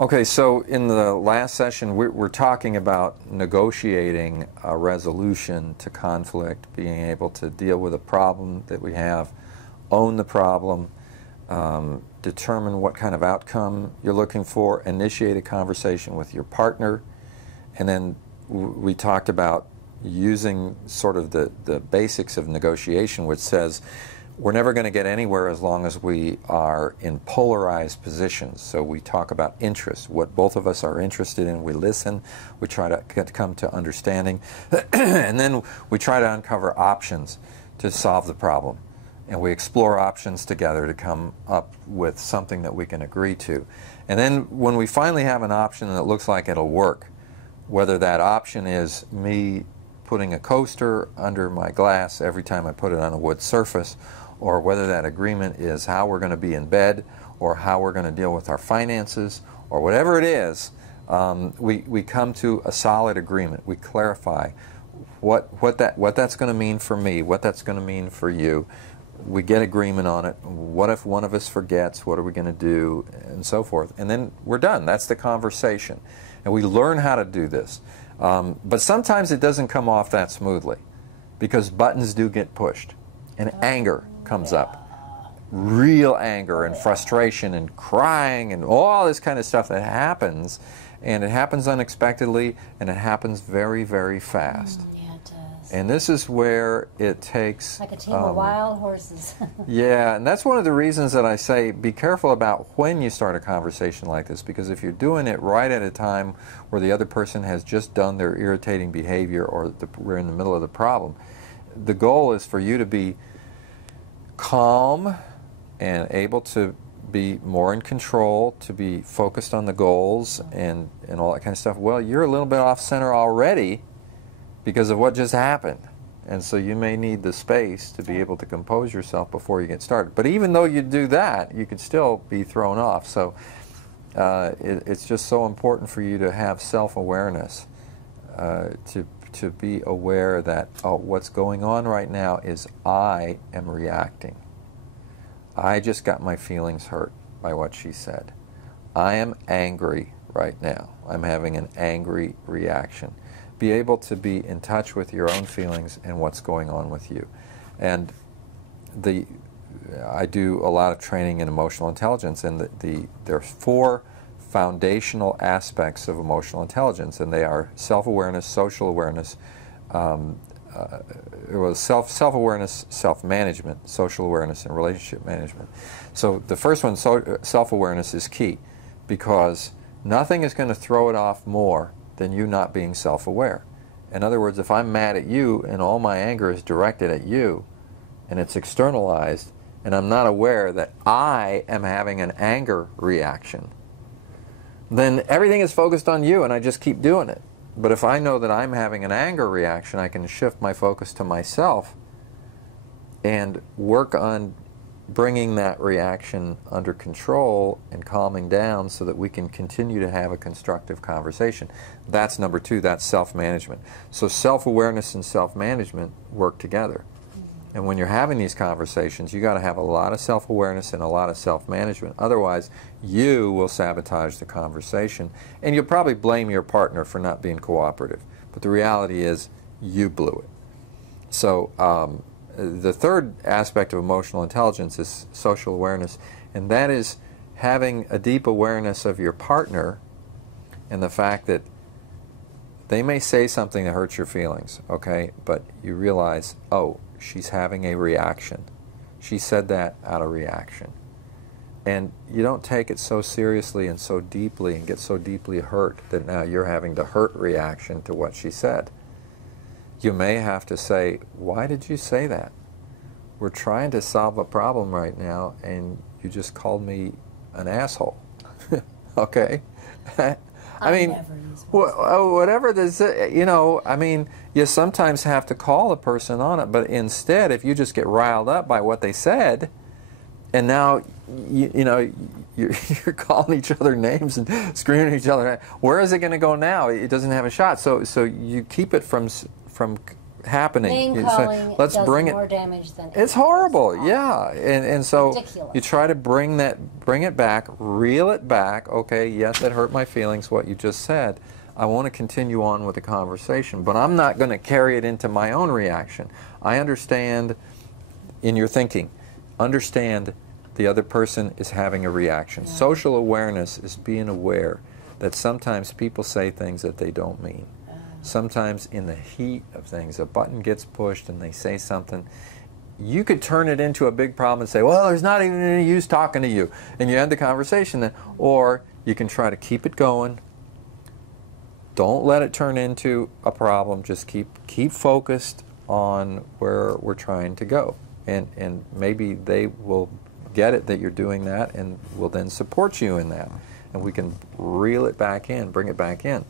Okay, so in the last session, we're talking about negotiating a resolution to conflict, being able to deal with a problem that we have, own the problem, determine what kind of outcome you're looking for, initiate a conversation with your partner, and then we talked about using sort of the basics of negotiation, which says we're never going to get anywhere as long as we are in polarized positions. So we talk about interests, what both of us are interested in. We listen, we try to come to understanding, and then we try to uncover options to solve the problem. And we explore options together to come up with something that we can agree to. And then when we finally have an option that looks like it'll work, whether that option is me putting a coaster under my glass every time I put it on a wood surface, or whether that agreement is how we're going to be in bed, or how we're going to deal with our finances, or whatever it is, we come to a solid agreement. We clarify what that's going to mean for me, what that's going to mean for you. We get agreement on it. What if one of us forgets? What are we going to do? And so forth. And then we're done. That's the conversation. And we learn how to do this. But sometimes it doesn't come off that smoothly because buttons do get pushed and anger comes up. Real anger and frustration and crying and all this kind of stuff that happens. And it happens unexpectedly and it happens very, very fast. Yeah, it does. And this is where it takes... Like a team of wild horses. Yeah, and that's one of the reasons that I say be careful about when you start a conversation like this, because if you're doing it right at a time where the other person has just done their irritating behavior or we're in the middle of the problem, the goal is for you to be calm and able to be more in control, to be focused on the goals and all that kind of stuff. Well, you're a little bit off center already because of what just happened. And so you may need the space to be able to compose yourself before you get started. But even though you do that, you could still be thrown off. So it's just so important for you to have self-awareness, to be aware that, oh, what's going on right now is I am reacting. I just got my feelings hurt by what she said. I am angry right now. I'm having an angry reaction. Be able to be in touch with your own feelings and what's going on with you. And I do a lot of training in emotional intelligence, and there are 4 foundational aspects of emotional intelligence, and they are self-awareness, social awareness, self-awareness, self-management, social awareness, and relationship management. So the first one, self-awareness, is key, because nothing is going to throw it off more than you not being self-aware. In other words, if I'm mad at you and all my anger is directed at you, and it's externalized, and I'm not aware that I am having an anger reaction, then everything is focused on you and I just keep doing it. But if I know that I'm having an anger reaction, I can shift my focus to myself and work on bringing that reaction under control and calming down so that we can continue to have a constructive conversation. That's number 2, that's self-management. So self-awareness and self-management work together. And when you're having these conversations, you got to have a lot of self-awareness and a lot of self-management. Otherwise, you will sabotage the conversation, and you'll probably blame your partner for not being cooperative. But the reality is, you blew it. So the third aspect of emotional intelligence is social awareness, and that is having a deep awareness of your partner and the fact that they may say something that hurts your feelings, okay? But you realize, oh, she's having a reaction. She said that out of reaction. And you don't take it so seriously and so deeply and get so deeply hurt that now you're having the hurt reaction to what she said. You may have to say, why did you say that? We're trying to solve a problem right now and you just called me an asshole. Okay? I mean, whatever this, you know, I mean, you sometimes have to call the person on it, but instead, if you just get riled up by what they said, and now, you know, you're calling each other names and screaming at each other, where is it going to go now? It doesn't have a shot. So you keep it from happening. Name calling Let's does bring more it. damage than It's anything. horrible, It's yeah. And so ridiculous. you try to bring it back, reel it back. Okay, yes, that hurt my feelings, what you just said. I want to continue on with the conversation, but I'm not going to carry it into my own reaction. I understand in your thinking, understand the other person is having a reaction. Yeah. Social awareness is being aware that sometimes people say things that they don't mean. Sometimes in the heat of things, a button gets pushed and they say something. You could turn it into a big problem and say, well, there's not even any use talking to you. And you end the conversation then. Or you can try to keep it going. Don't let it turn into a problem. Just keep focused on where we're trying to go. And maybe they will get it that you're doing that and will then support you in that. And we can reel it back in, bring it back in.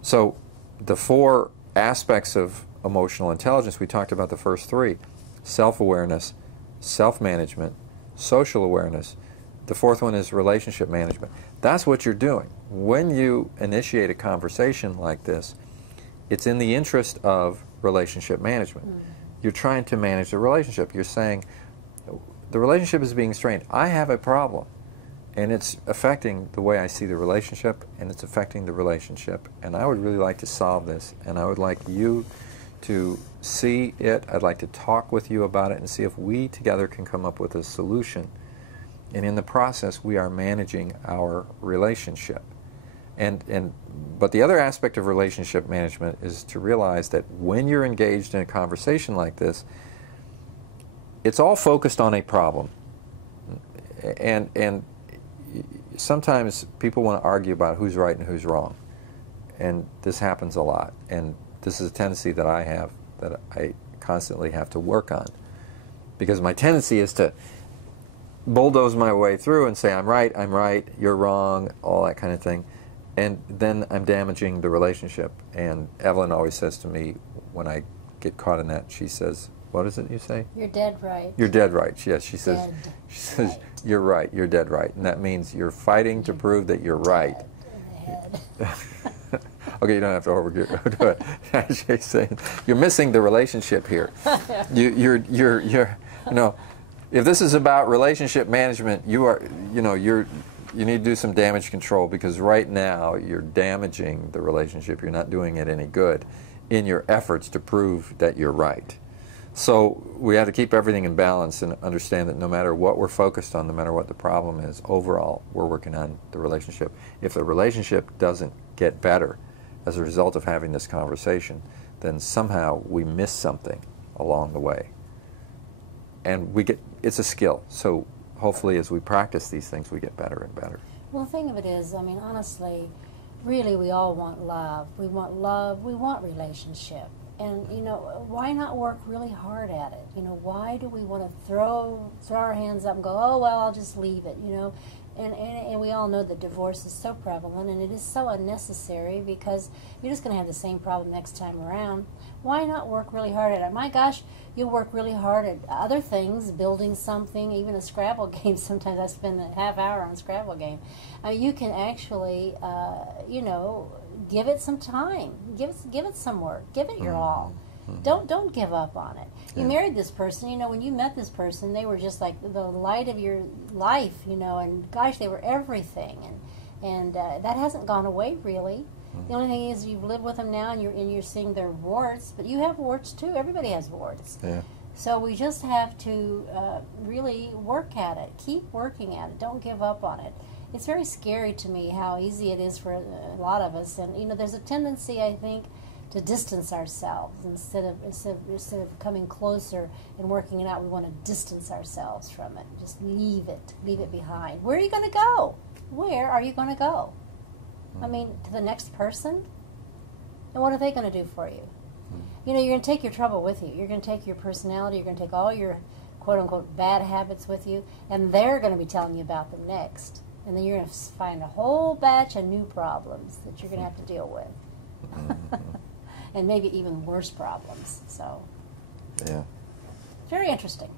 So the 4 aspects of emotional intelligence, we talked about the first 3. Self-awareness, self-management, social awareness. The 4th one is relationship management. That's what you're doing. When you initiate a conversation like this, it's in the interest of relationship management. You're trying to manage the relationship. You're saying, the relationship is being strained. I have a problem. And it's affecting the way I see the relationship, and it's affecting the relationship. And I would really like to solve this, and I would like you to see it. I'd like to talk with you about it and see if we together can come up with a solution. And in the process, we are managing our relationship. But the other aspect of relationship management is to realize that when you're engaged in a conversation like this, it's all focused on a problem. And sometimes people want to argue about who's right and who's wrong. And this happens a lot. And this is a tendency that I have, that I constantly have to work on. Because my tendency is to bulldoze my way through and say, I'm right, you're wrong, all that kind of thing. And then I'm damaging the relationship. And Evelyn always says to me, when I get caught in that, she says, what is it you say? You're dead right. You're dead right. Yes, she says. Dead She says, right. you're right. You're dead right, and that means you're fighting to prove that you're right. Dead in the head. Okay, you don't have to overdo it. She's saying you're missing the relationship here. You know, if this is about relationship management, you need to do some damage control, because right now you're damaging the relationship. You're not doing it any good in your efforts to prove that you're right. So we have to keep everything in balance and understand that no matter what we're focused on, no matter what the problem is, overall we're working on the relationship. If the relationship doesn't get better as a result of having this conversation, then somehow we miss something along the way. And it's a skill. So hopefully as we practice these things, we get better and better. Well, the thing of it is, I mean, honestly, really we all want love. We want love. We want relationship. And, you know, why not work really hard at it? You know, why do we want to throw our hands up and go, oh, well, I'll just leave it, you know? And we all know that divorce is so prevalent, and it is so unnecessary, because you're just going to have the same problem next time around. Why not work really hard at it? My gosh, you'll work really hard at other things, building something, even a Scrabble game. Sometimes I spend a half hour on a Scrabble game. I mean, you can actually, you know, give it some time. Give it some work. Give it your all. Don't give up on it. You married this person, you know, when you met this person, they were just like the light of your life, you know, and gosh, they were everything. And that hasn't gone away, really. The only thing is you've lived with them now, and you're seeing their warts, but you have warts too. Everybody has warts. Yeah. So we just have to really work at it. Keep working at it. Don't give up on it. It's very scary to me how easy it is for a lot of us. And, you know, there's a tendency, I think, to distance ourselves instead of coming closer and working it out. We want to distance ourselves from it. Just leave it behind. Where are you going to go? Where are you going to go? I mean, to the next person? And what are they going to do for you? You know, you're going to take your trouble with you. You're going to take your personality. You're going to take all your quote-unquote bad habits with you, and they're going to be telling you about them next. And then you're going to find a whole batch of new problems that you're going to have to deal with. And maybe even worse problems. So, yeah, very interesting.